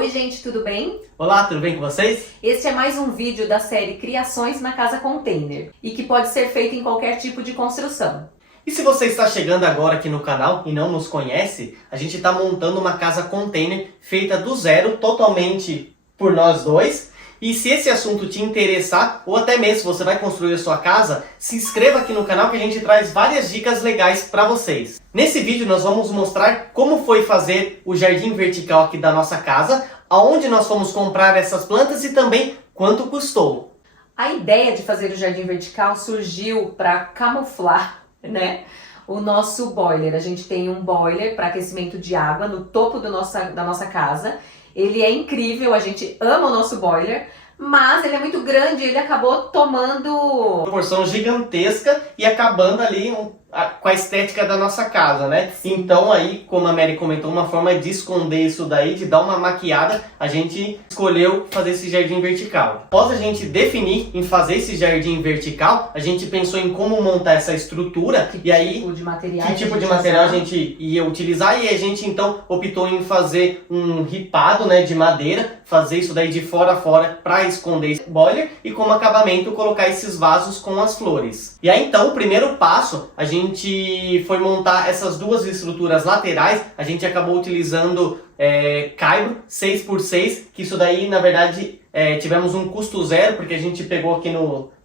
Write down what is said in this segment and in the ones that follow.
Oi gente, tudo bem? Olá, tudo bem com vocês? Este é mais um vídeo da série Criações na Casa Container e que pode ser feito em qualquer tipo de construção. E se você está chegando agora aqui no canal e não nos conhece, a gente está montando uma casa container feita do zero, totalmente por nós dois. E se esse assunto te interessar, ou até mesmo se você vai construir a sua casa, se inscreva aqui no canal que a gente traz várias dicas legais para vocês. Nesse vídeo nós vamos mostrar como foi fazer o jardim vertical aqui da nossa casa, aonde nós fomos comprar essas plantas e também quanto custou. A ideia de fazer o jardim vertical surgiu para camuflar, o nosso boiler. A gente tem um boiler para aquecimento de água no topo da nossa casa. Ele é incrível, a gente ama o nosso boiler, mas ele é muito grande e ele acabou tomando Uma proporção gigantesca e acabando ali com a estética da nossa casa, né? Então aí, como a Mary comentou, uma forma de esconder isso daí, de dar uma maquiada, a gente escolheu fazer esse jardim vertical. Após a gente definir em fazer esse jardim vertical, a gente pensou em como montar essa estrutura que e aí tipo de material que tipo de material a gente ia utilizar, e a gente então optou em fazer um ripado, né, de madeira, fazer isso daí de fora a fora para esconder esse boiler e como acabamento colocar esses vasos com as flores. E aí então o primeiro passo, a gente foi montar essas duas estruturas laterais. A gente acabou utilizando caibro 6x6, que isso daí na verdade tivemos um custo zero, porque a gente pegou aqui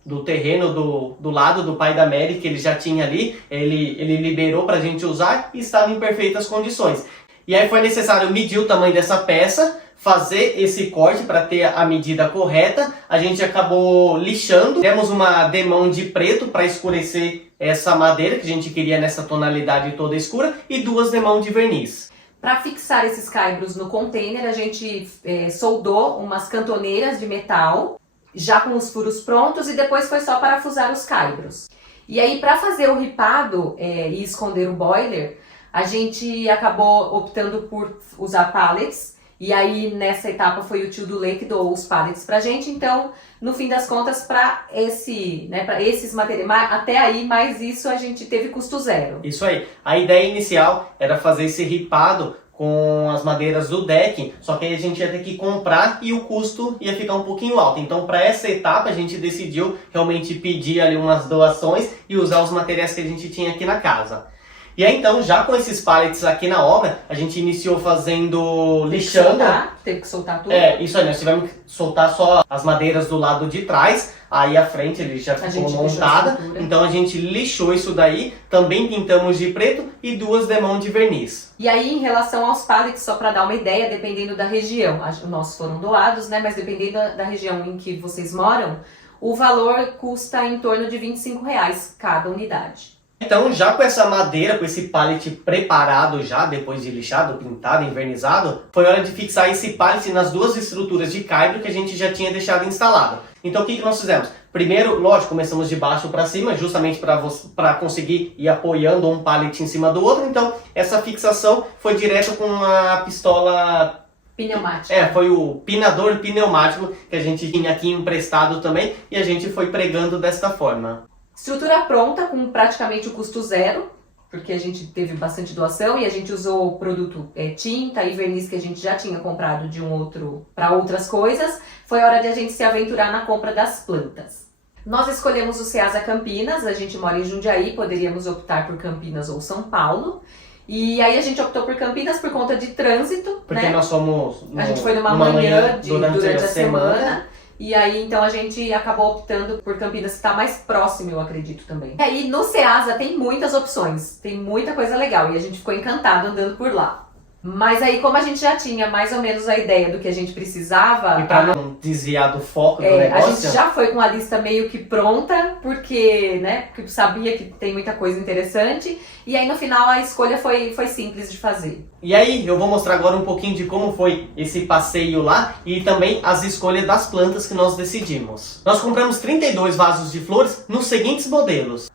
do terreno do lado do pai da Mary, que ele já tinha ali, ele liberou para a gente usar e estava em perfeitas condições. E aí foi necessário medir o tamanho dessa peça, fazer esse corte para ter a medida correta. A gente acabou lixando, demos uma demão de preto para escurecer essa madeira que a gente queria nessa tonalidade toda escura e duas demão de verniz. Para fixar esses caibros no container, a gente soldou umas cantoneiras de metal, já com os furos prontos, e depois foi só parafusar os caibros. E aí, para fazer o ripado e esconder o boiler, a gente acabou optando por usar pallets, e aí nessa etapa foi o tio do Lê que doou os pallets pra gente. Então, no fim das contas, para esses materiais, até aí, mais isso a gente teve custo zero. Isso aí. A ideia inicial era fazer esse ripado com as madeiras do deck, só que aí a gente ia ter que comprar e o custo ia ficar um pouquinho alto. Então, para essa etapa, a gente decidiu realmente pedir ali umas doações e usar os materiais que a gente tinha aqui na casa. E aí então, já com esses pallets aqui na obra, a gente iniciou fazendo lixando. Teve que soltar tudo. Isso aí, nós tivemos que soltar só as madeiras do lado de trás, aí a frente ele já ficou montada, então a gente lixou isso daí, também pintamos de preto e duas demão de verniz. E aí, em relação aos pallets, só para dar uma ideia, dependendo da região, os nossos foram doados, mas dependendo da região em que vocês moram, o valor custa em torno de R$25 cada unidade. Então, já com essa madeira, com esse pallet preparado já, depois de lixado, pintado, envernizado, foi hora de fixar esse pallet nas duas estruturas de caibro que a gente já tinha deixado instalado. Então, o que nós fizemos? Primeiro, lógico, começamos de baixo para cima, justamente para conseguir ir apoiando um pallet em cima do outro. Então, essa fixação foi direto com uma pistola pneumática. Foi o pinador pneumático que a gente tinha aqui emprestado também, e a gente foi pregando desta forma. Estrutura pronta, com praticamente o custo zero, porque a gente teve bastante doação e a gente usou o produto tinta e verniz que a gente já tinha comprado de um outro para outras coisas. Foi hora de a gente se aventurar na compra das plantas. Nós escolhemos o Ceasa Campinas, a gente mora em Jundiaí, poderíamos optar por Campinas ou São Paulo. E aí a gente optou por Campinas por conta de trânsito, porque nós fomos a gente foi numa manhã durante a semana. E aí, então, a gente acabou optando por Campinas, que está mais próximo, eu acredito, também. E aí, no Ceasa tem muitas opções, tem muita coisa legal, e a gente ficou encantado andando por lá. Mas aí, como a gente já tinha mais ou menos a ideia do que a gente precisava... E para não desviar do foco do negócio... A gente já foi com a lista meio que pronta, porque sabia que tem muita coisa interessante. E aí, no final, a escolha foi simples de fazer. E aí, eu vou mostrar agora um pouquinho de como foi esse passeio lá e também as escolhas das plantas que nós decidimos. Nós compramos 32 vasos de flores nos seguintes modelos.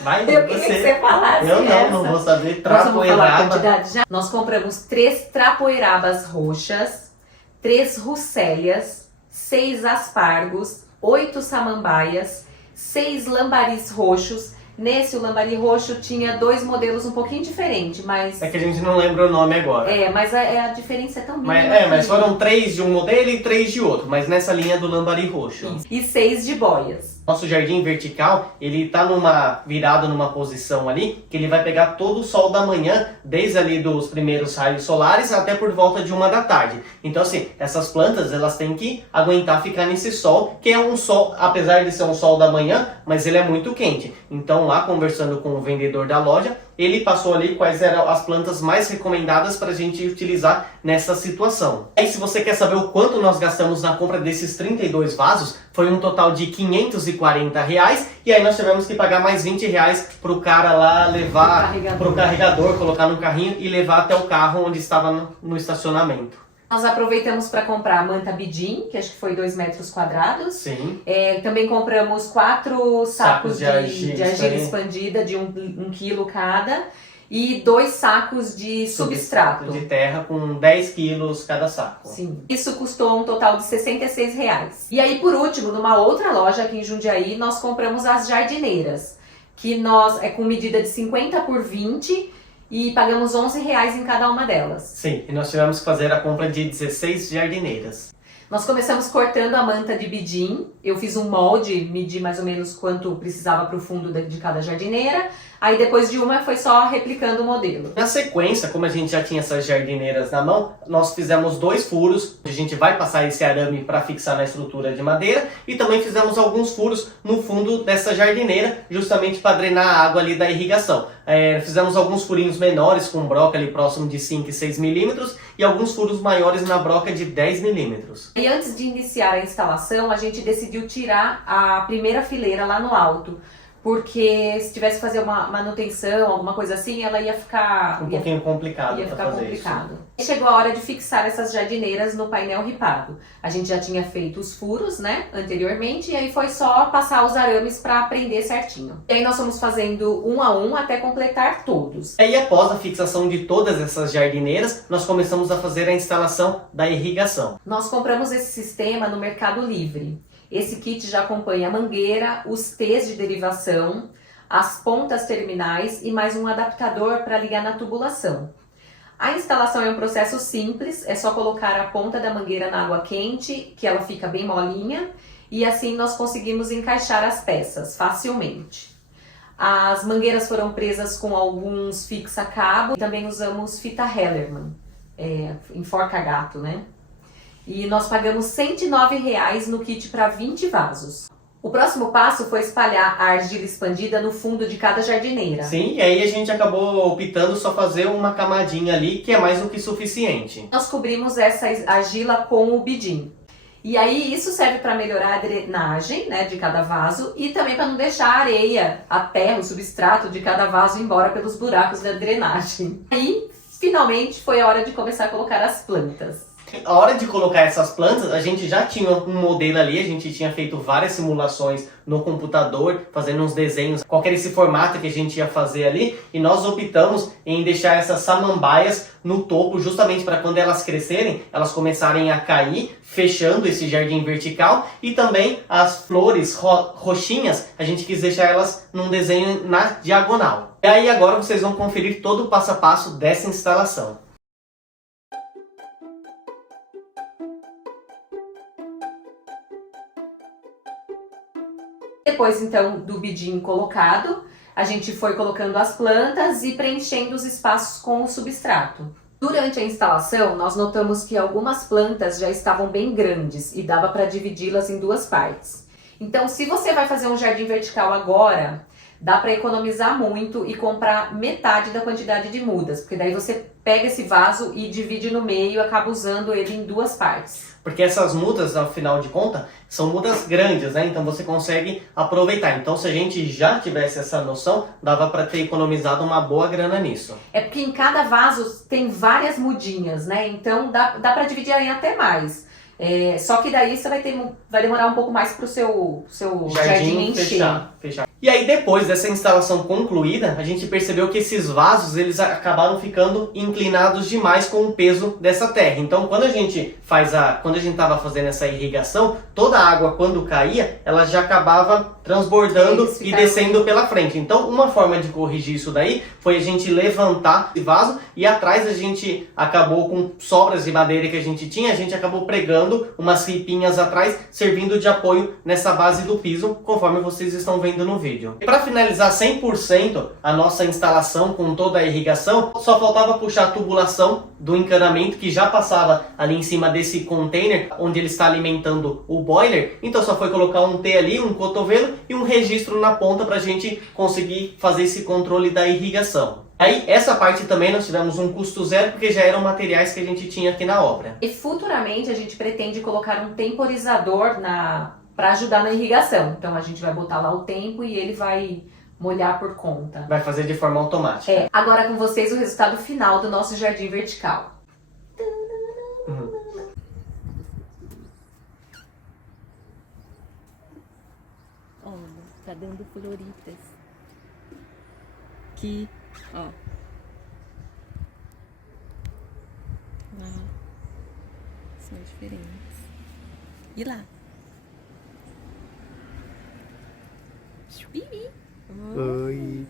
Vai, eu queria que você falasse. Não vou saber. Trapoeraba. Nós compramos 3 trapoerabas roxas, 3 russélias, 6 aspargos, 8 samambaias, 6 lambaris roxos, Nesse, o lambari roxo tinha 2 modelos um pouquinho diferentes, mas... É que a gente não lembra o nome agora. Mas a diferença é tão mínima. Mas foram 3 de um modelo e 3 de outro, mas nessa linha do lambari roxo. Isso. E 6 de boias. Nosso jardim vertical, ele tá virado numa posição ali, que ele vai pegar todo o sol da manhã, desde ali dos primeiros raios solares até por volta de 1 da tarde. Então assim, essas plantas, elas têm que aguentar ficar nesse sol, que é um sol, apesar de ser um sol da manhã, mas ele é muito quente. Então lá, conversando com o vendedor da loja, ele passou ali quais eram as plantas mais recomendadas para a gente utilizar nessa situação. Aí se você quer saber o quanto nós gastamos na compra desses 32 vasos, foi um total de R$540, e aí nós tivemos que pagar mais R$20 para o cara lá levar para o carregador, colocar no carrinho e levar até o carro onde estava no estacionamento. Nós aproveitamos para comprar a manta Bidim, que acho que foi 2 metros quadrados. Sim. Também compramos 4 sacos de argila também. expandida, de 1 quilo cada. E 2 sacos de substrato. De terra com 10 quilos cada saco. Sim. Isso custou um total de R$66. E aí, por último, numa outra loja aqui em Jundiaí, nós compramos as jardineiras. Que é com medida de 50 por 20 e pagamos R$11 em cada uma delas. Sim, e nós tivemos que fazer a compra de 16 jardineiras. Nós começamos cortando a manta de bidim. Eu fiz um molde, medi mais ou menos quanto precisava para o fundo de cada jardineira. Aí depois de uma foi só replicando o modelo. Na sequência, como a gente já tinha essas jardineiras na mão, nós fizemos 2 furos. A gente vai passar esse arame para fixar na estrutura de madeira. E também fizemos alguns furos no fundo dessa jardineira, justamente para drenar a água ali da irrigação. Fizemos alguns furinhos menores com broca ali próximo de 5 e 6 milímetros e alguns furos maiores na broca de 10 milímetros. E antes de iniciar a instalação, a gente decidiu tirar a primeira fileira lá no alto. Porque se tivesse que fazer uma manutenção, alguma coisa assim, ela ia ficar... Um pouquinho complicado. Ia ficar complicado. Isso. Chegou a hora de fixar essas jardineiras no painel ripado. A gente já tinha feito os furos, né, anteriormente, e aí foi só passar os arames para prender certinho. E aí nós fomos fazendo um a um até completar todos. E aí, após a fixação de todas essas jardineiras, nós começamos a fazer a instalação da irrigação. Nós compramos esse sistema no Mercado Livre. Esse kit já acompanha a mangueira, os T's de derivação, as pontas terminais e mais um adaptador para ligar na tubulação. A instalação é um processo simples, é só colocar a ponta da mangueira na água quente, que ela fica bem molinha, e assim nós conseguimos encaixar as peças facilmente. As mangueiras foram presas com alguns fixa-cabo, e também usamos fita Hellerman, enforca-gato, né? E nós pagamos R$109 no kit para 20 vasos. O próximo passo foi espalhar a argila expandida no fundo de cada jardineira. Sim, e aí a gente acabou optando só fazer uma camadinha ali, que é mais do que suficiente. Nós cobrimos essa argila com o bidim. E aí isso serve para melhorar a drenagem, né, de cada vaso e também para não deixar a areia, a terra, o substrato de cada vaso embora pelos buracos da drenagem. Aí, finalmente, foi a hora de começar a colocar as plantas. A hora de colocar essas plantas, a gente já tinha um modelo ali, a gente tinha feito várias simulações no computador, fazendo uns desenhos, qual era esse formato que a gente ia fazer ali, e nós optamos em deixar essas samambaias no topo, justamente para quando elas crescerem, elas começarem a cair, fechando esse jardim vertical, e também as flores roxinhas, a gente quis deixar elas num desenho na diagonal. E aí agora vocês vão conferir todo o passo a passo dessa instalação. Depois, então, do bidim colocado, a gente foi colocando as plantas e preenchendo os espaços com o substrato. Durante a instalação, nós notamos que algumas plantas já estavam bem grandes e dava para dividi-las em 2 partes. Então, se você vai fazer um jardim vertical agora, dá para economizar muito e comprar metade da quantidade de mudas, porque daí você pega esse vaso e divide no meio e acaba usando ele em 2 partes. Porque essas mudas, ao final de contas, são mudas grandes, né? Então você consegue aproveitar. Então se a gente já tivesse essa noção, dava para ter economizado uma boa grana nisso. É porque em cada vaso tem várias mudinhas, né? Então dá para dividir em até mais. Só que daí você vai demorar um pouco mais para o seu jardim encher. Fechar. E aí depois dessa instalação concluída, a gente percebeu que esses vasos eles acabaram ficando inclinados demais com o peso dessa terra. Então quando a gente estava fazendo essa irrigação, toda a água quando caía, ela já acabava transbordando e descendo pela frente. Então uma forma de corrigir isso daí foi a gente levantar esse vaso e atrás a gente acabou com sobras de madeira que a gente tinha, a gente acabou pregando umas ripinhas atrás, servindo de apoio nessa base do piso, conforme vocês estão vendo no vídeo. E para finalizar 100% a nossa instalação com toda a irrigação, só faltava puxar a tubulação do encanamento que já passava ali em cima desse container onde ele está alimentando o boiler. Então só foi colocar um T ali, um cotovelo e um registro na ponta para a gente conseguir fazer esse controle da irrigação. Aí essa parte também nós tivemos um custo zero porque já eram materiais que a gente tinha aqui na obra. E futuramente a gente pretende colocar um temporizador para ajudar na irrigação. Então a gente vai botar lá o tempo e ele vai molhar por conta. Vai fazer de forma automática. Agora com vocês o resultado final do nosso jardim vertical. Olha, tá dando floritas. Aqui, ó. Lá. São diferentes. E lá? Oi.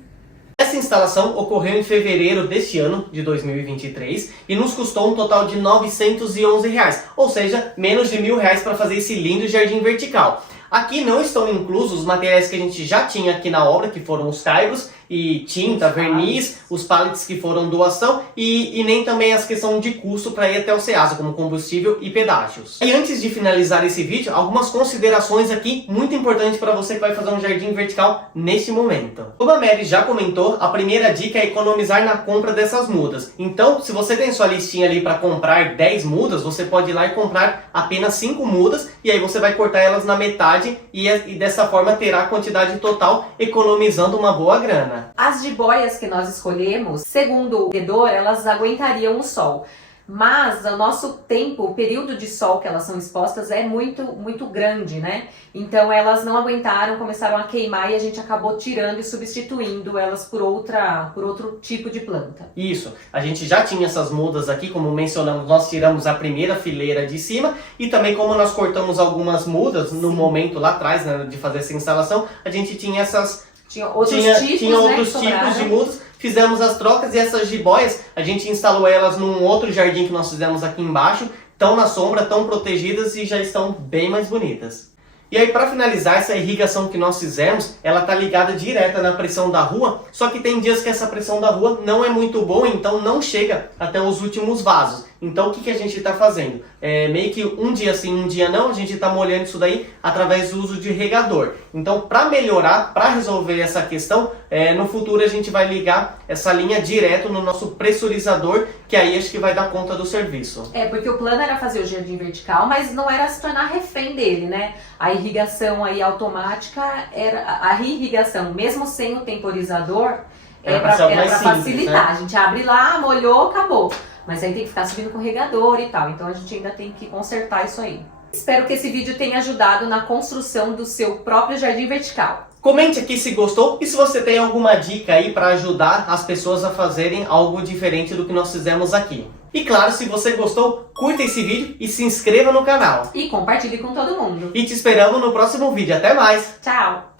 Essa instalação ocorreu em fevereiro deste ano, de 2023, e nos custou um total de R$ 911, ou seja, menos de R$ 1.000 para fazer esse lindo jardim vertical. Aqui não estão inclusos os materiais que a gente já tinha aqui na obra, que foram os caibros e tinta, verniz, os pallets que foram doação e nem também as questões de custo para ir até o Ceasa, como combustível e pedágios. E antes de finalizar esse vídeo, algumas considerações aqui muito importantes para você que vai fazer um jardim vertical neste momento. Como a Mary já comentou, a primeira dica é economizar na compra dessas mudas. Então, se você tem sua listinha ali para comprar 10 mudas, você pode ir lá e comprar apenas 5 mudas e aí você vai cortar elas na metade e dessa forma terá a quantidade total, economizando uma boa grana. As jiboias que nós escolhemos, segundo o vendedor, elas aguentariam o sol. Mas o nosso tempo, o período de sol que elas são expostas é muito grande, né? Então elas não aguentaram, começaram a queimar e a gente acabou tirando e substituindo elas por outro tipo de planta. Isso, a gente já tinha essas mudas aqui, como mencionamos, nós tiramos a primeira fileira de cima e também como nós cortamos algumas mudas no momento lá atrás, né, de fazer essa instalação, a gente tinha essas... Tinha outros tipos de mudas, fizemos as trocas e essas jiboias, a gente instalou elas num outro jardim que nós fizemos aqui embaixo, estão na sombra, estão protegidas e já estão bem mais bonitas. E aí para finalizar, essa irrigação que nós fizemos, ela está ligada direta na pressão da rua, só que tem dias que essa pressão da rua não é muito boa, então não chega até os últimos vasos. Então o que a gente está fazendo? Meio que um dia sim, um dia não, a gente está molhando isso daí através do uso de regador. Então para melhorar, para resolver essa questão, no futuro a gente vai ligar essa linha direto no nosso pressurizador, que aí acho que vai dar conta do serviço. Porque o plano era fazer o jardim vertical, mas não era se tornar refém dele, né? A irrigação aí automática, a irrigação, mesmo sem o temporizador, era para facilitar. Né? A gente abre lá, molhou, acabou. Mas aí tem que ficar subindo com o regador e tal. Então a gente ainda tem que consertar isso aí. Espero que esse vídeo tenha ajudado na construção do seu próprio jardim vertical. Comente aqui se gostou e se você tem alguma dica aí para ajudar as pessoas a fazerem algo diferente do que nós fizemos aqui. E claro, se você gostou, curta esse vídeo e se inscreva no canal. E compartilhe com todo mundo. E te esperamos no próximo vídeo. Até mais! Tchau!